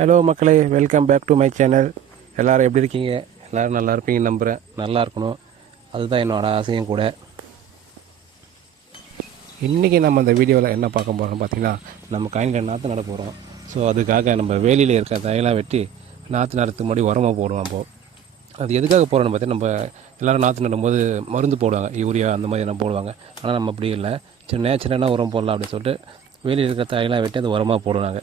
Hello மக்களே, welcome back to my channel. எல்லோரும் எப்படி இருக்கீங்க? எல்லோரும் நல்லா இருப்பீங்கன்னு நம்புகிறேன். நல்லா இருக்கணும், அதுதான் என்னோடய ஆசையும் கூட. இன்றைக்கி நம்ம அந்த வீடியோவில் என்ன பார்க்க போகிறோம் பார்த்திங்கன்னா, நம்ம காய்கறி நாற்று நட போகிறோம். ஸோ அதுக்காக நம்ம வேலியில் இருக்க தயெல்லாம் வெட்டி நாற்று நடத்துக்கு முன்னாடி உரமாக போடுவோம். அப்போது அது எதுக்காக போகிறோன்னு பார்த்தீங்கன்னா, நம்ம எல்லோரும் நாற்று நடும்போது மருந்து போடுவாங்க, யூரியா அந்த மாதிரி என்ன போடுவாங்க. ஆனால் நம்ம அப்படி இல்லை, சரி நேச்சுரலாக உரம் போடலாம் அப்படின்னு சொல்லிட்டு வேலியில் இருக்க தயெல்லாம் வெட்டி அது உரமாக போடுவாங்க.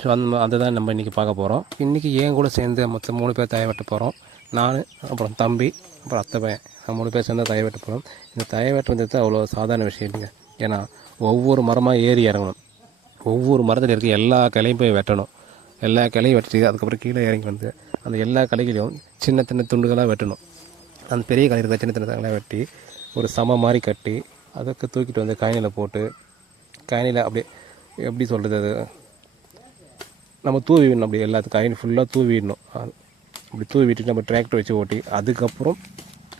ஸோ அதுதான் நம்ம இன்றைக்கி பார்க்க போகிறோம். இன்றைக்கி ஏன் கூட சேர்ந்து மொத்தம் 3 பேர் தய வெட்ட போகிறோம். நான், அப்புறம் தம்பி, அப்புறம் அத்தை பையன், 3 பேர் சேர்ந்து தய வெட்ட போகிறோம். இந்த தய வெட்டுறது அவ்வளோ சாதாரண விஷயம் இல்லைங்க. ஏன்னா ஒவ்வொரு மரமாக ஏறி இறங்கணும், ஒவ்வொரு மரத்தில் இருக்க எல்லா கிளையும் போய் வெட்டணும். எல்லா கிளையும் வெட்டி அதுக்கப்புறம் கீழே இறங்கி வந்து அந்த எல்லா கிளைகளையும் சின்ன சின்ன துண்டுகளாக வெட்டணும். அந்த பெரிய களை இருக்க சின்ன சின்ன தங்களாக வெட்டி ஒரு சம மாதிரி கட்டி அதுக்கு தூக்கிட்டு வந்து காயினில் போட்டு, காயினில் அப்படியே எப்படி சொல்கிறது, அது நம்ம தூவி விடணும். அப்படி எல்லாத்துக்கும் காயின் ஃபுல்லாக தூவி விடணும். அப்படி தூவி விட்டுட்டு நம்ம டிராக்டர் வச்சு ஓட்டி அதுக்கப்புறம்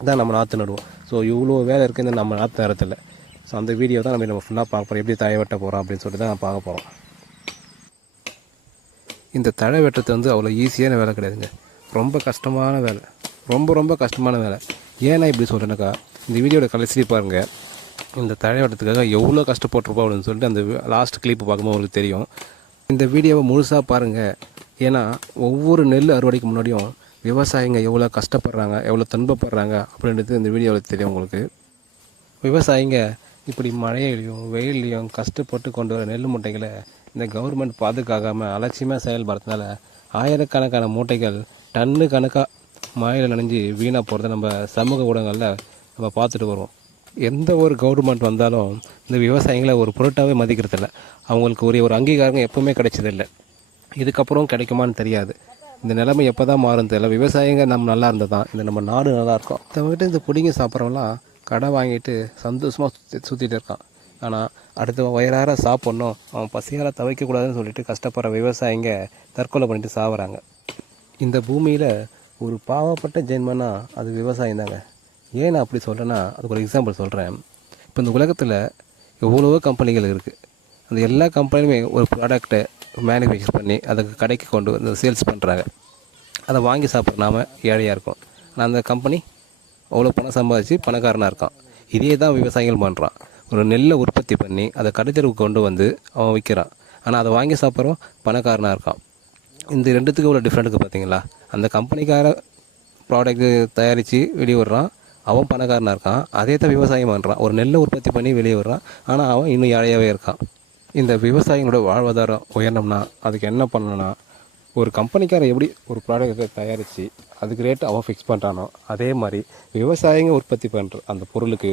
தான் நம்ம நாற்று நடுவோம். ஸோ இவ்வளோ வேலை இருக்குது இந்த நம்ம நாற்று நேரத்தில். ஸோ அந்த வீடியோ தான் நம்ம ஃபுல்லாக பார்க்க போகிறோம், எப்படி தழை வெட்ட போகிறோம் அப்படின்னு சொல்லிட்டு தான் நான் பார்க்க போகிறோம். இந்த தழை வெட்டுறது அவ்வளோ ஈஸியான வேலை கிடையாதுங்க, ரொம்ப கஷ்டமான வேலை, ரொம்ப கஷ்டமான வேலை. ஏன்னா இப்படி சொல்கிறேன்னாக்கா, இந்த வீடியோட கடைசி பாருங்கள், இந்த தழை வெட்டத்துக்காக எவ்வளோ கஷ்டப்பட்டுருப்போம் அப்படின்னு சொல்லிட்டு அந்த லாஸ்ட் கிளிப்பு பார்க்கும்போது உங்களுக்கு தெரியும். இந்த வீடியோவை முழுசாக பாருங்கள். ஏன்னா ஒவ்வொரு நெல் அறுவடைக்கு முன்னாடியும் விவசாயிங்க எவ்வளோ கஷ்டப்படுறாங்க, எவ்வளோ துன்பப்படுறாங்க அப்படின்றது இந்த வீடியோவில் தெரியும் உங்களுக்கு. விவசாயிங்க இப்படி மழையிலையும் வெயிலையும் கஷ்டப்பட்டு கொண்டு வர நெல் மூட்டைகளை இந்த கவர்மெண்ட் பாதுகாக்காமல் அலட்சியமாக செயல்படுறதுனால ஆயிரக்கணக்கான மூட்டைகள் டன்னு கணக்காக மழையில் நனைஞ்சு வீணாக போகிறத நம்ம சமூக ஊடகங்களில் நம்ம பார்த்துட்டு வருவோம். எந்த ஒரு கவர்மெண்ட் வந்தாலும் இந்த விவசாயிகளை ஒரு பொருட்டாகவே மதிக்கிறதில்ல. அவங்களுக்கு ஒரு அங்கீகாரம் எப்போவுமே கிடைச்சதில்லை, இதுக்கப்புறம் கிடைக்குமான்னு தெரியாது. இந்த நிலைமை எப்போ தான் மாறும் தெரியல. விவசாயிங்க நம்ம நல்லா இருந்தால் தான் இந்த நம்ம நாடு நல்லாயிருக்கும். அவங்ககிட்ட இந்த பிடிங்கி சாப்பிட்றவங்களாம் கடை வாங்கிட்டு சந்தோஷமாக சுற்றிட்டு இருக்கான். ஆனால் அடுத்த வயிறார சாப்பிட்ணும், அவன் பசியால் தவிக்கக்கூடாதுன்னு சொல்லிட்டு கஷ்டப்படுற விவசாயிங்க தற்கொலை பண்ணிட்டு சாப்பிட்றாங்க. இந்த பூமியில் ஒரு பாவப்பட்ட ஜென்மனா அது விவசாயம் தாங்க. ஏன் நான் அப்படி சொல்கிறேன்னா, அதுக்கு ஒரு எக்ஸாம்பிள் சொல்கிறேன். இப்போ இந்த உலகத்தில் எவ்வளவோ கம்பெனிகள் இருக்குது. அந்த எல்லா கம்பெனியுமே ஒரு ப்ராடக்டை மேனுஃபேக்சர் பண்ணி அதுக்கு கடைக்கு கொண்டு வந்து சேல்ஸ் பண்ணுறாங்க. அதை வாங்கி சாப்பிட்ற நாம ஏழையாக இருக்கும். ஆனால் அந்த கம்பெனி அவ்வளோ பணம் சம்பாதிச்சு பணக்காரனாக இருக்கான். இதே தான் விவசாயிகள் பண்ணுறான். ஒரு நெல்லை உற்பத்தி பண்ணி அதை கடைத்தெருவுக்கு கொண்டு வந்து அவன் விற்கிறான். ஆனால் அதை வாங்கி சாப்பிட்றோம் பணக்காரனாக இருக்கான். இந்த ரெண்டுத்துக்கு இவ்வளோ டிஃப்ரெண்ட் இருக்குது பார்த்தீங்களா? அந்த கம்பெனிக்கார ப்ராடக்ட்டு தயாரித்து வெளியே விடுறான், அவன் பணக்காரனாக இருக்கான். அதே தான் விவசாயம் பண்ணுறான், ஒரு நெல்லை உற்பத்தி பண்ணி வெளியே விடுறான், ஆனால் அவன் இன்னும் ஏழையாகவே இருக்கான். இந்த விவசாயிகளோட வாழ்வாதாரம் உயரணும்னா அதுக்கு என்ன பண்ணணும்னா, ஒரு கம்பெனிக்காரன் எப்படி ஒரு ப்ராடக்ட்டை தயாரித்து அதுக்கு ரேட்டு அவன் ஃபிக்ஸ் பண்ணுறானோ, அதே மாதிரி விவசாயிங்க உற்பத்தி பண்ணுற அந்த பொருளுக்கு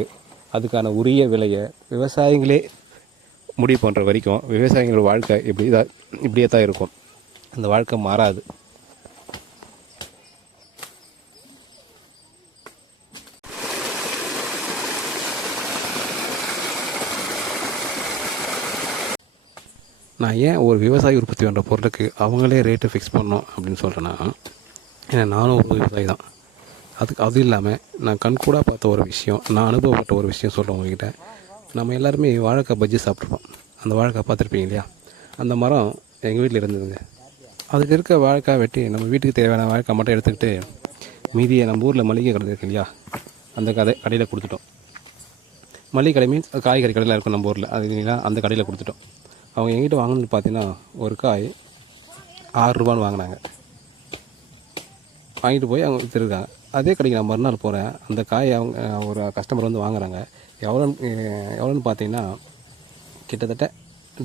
அதுக்கான உரிய விலையை விவசாயிகளே முடிவு பண்ணுற வரைக்கும் விவசாயிகளோட வாழ்க்கை இப்படியே தான் இருக்கும். அந்த வாழ்க்கை மாறாது. நான் ஏன் ஒரு விவசாயி உற்பத்தி பண்ணுற பொருளுக்கு அவங்களே ரேட்டு ஃபிக்ஸ் பண்ணோம் அப்படின்னு சொல்கிறேன்னா, ஏன்னா நானும் ஒரு விவசாயி தான். அது இல்லாமல் நான் கண்கூடாக பார்த்த ஒரு விஷயம், நான் அனுபவப்பட்ட ஒரு விஷயம் சொல்கிறேன் உங்ககிட்ட. நம்ம எல்லாருமே வாழைக்காய் பஜ்ஜி சாப்பிட்ருப்போம். அந்த வாழைக்காய் பார்த்துருப்பீங்க இல்லையா? அந்த மரம் எங்கள் வீட்டில் இருந்ததுங்க. அதுக்கு இருக்க வாழைக்காய் வெட்டி நம்ம வீட்டுக்கு தேவையான வாழைக்காய் மட்டும் எடுத்துக்கிட்டு மீதியை நம்ம ஊரில் மளிகை கடை இருக்கு இல்லையா, அந்த கடையில் கொடுத்துட்டோம். மளிகை கடை மீன்ஸ் காய்கறி கடையில் இருக்கும் நம்ம ஊரில், அது இல்லைங்களா, அந்த கடையில் கொடுத்துட்டோம். அவங்க எங்கிட்ட வாங்கினது பார்த்தீங்கன்னா ஒரு காய் 6 ரூபான்னு வாங்கினாங்க. வாங்கிட்டு போய் அவங்க விற்றுருக்காங்க. அதே கடைக்கு நான் மறுநாள் போகிறேன், அந்த காய் அவங்க ஒரு கஸ்டமர் வந்து வாங்குறாங்க. எவ்வளோன்னு பார்த்தீங்கன்னா கிட்டத்தட்ட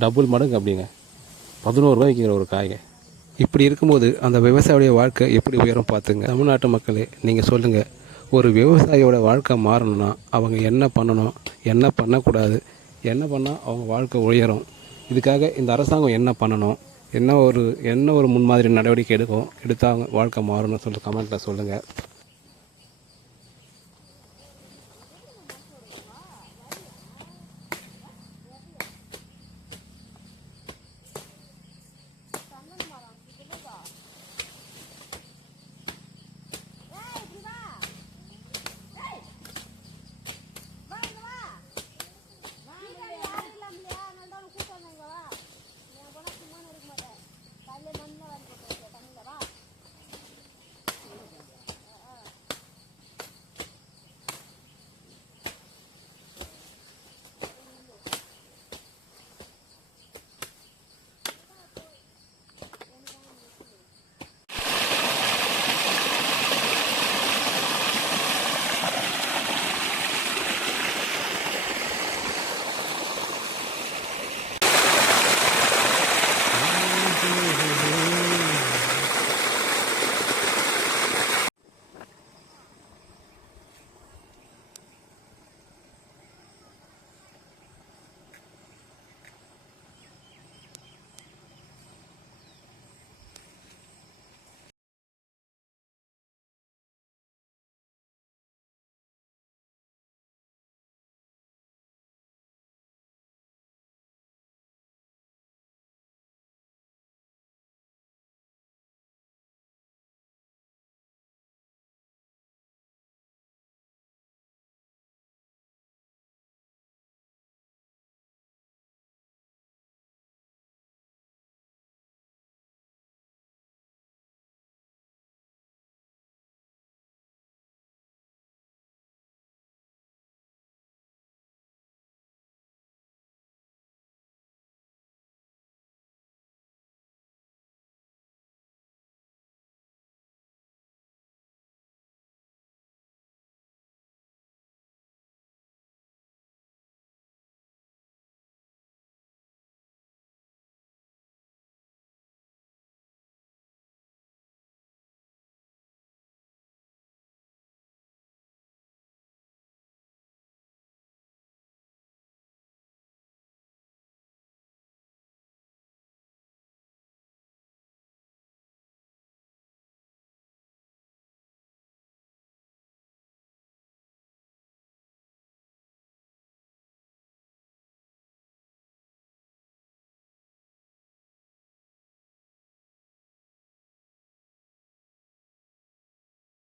டபுள் மடங்கு அப்படிங்க, 11 ரூபாய் விற்கிற ஒரு காய்ங்க. இப்படி இருக்கும்போது அந்த விவசாயியோடைய வாழ்க்கை எப்படி உயரும் பார்த்துங்க. தமிழ்நாட்டு மக்களே, நீங்கள் சொல்லுங்கள், ஒரு விவசாயியோட வாழ்க்கை மாறணும்னா அவங்க என்ன பண்ணணும், என்ன பண்ணக்கூடாது, என்ன பண்ணால் அவங்க வாழ்க்கை உயரும், இதுக்காக இந்த அரசாங்கம் என்ன பண்ணணும், என்ன ஒரு முன்மாதிரி நடவடிக்கை எடுத்தால் அவங்க வாழ்க்கை மாறணும்னு சொல்லிட்டு கமெண்ட்டில் சொல்லுங்கள்.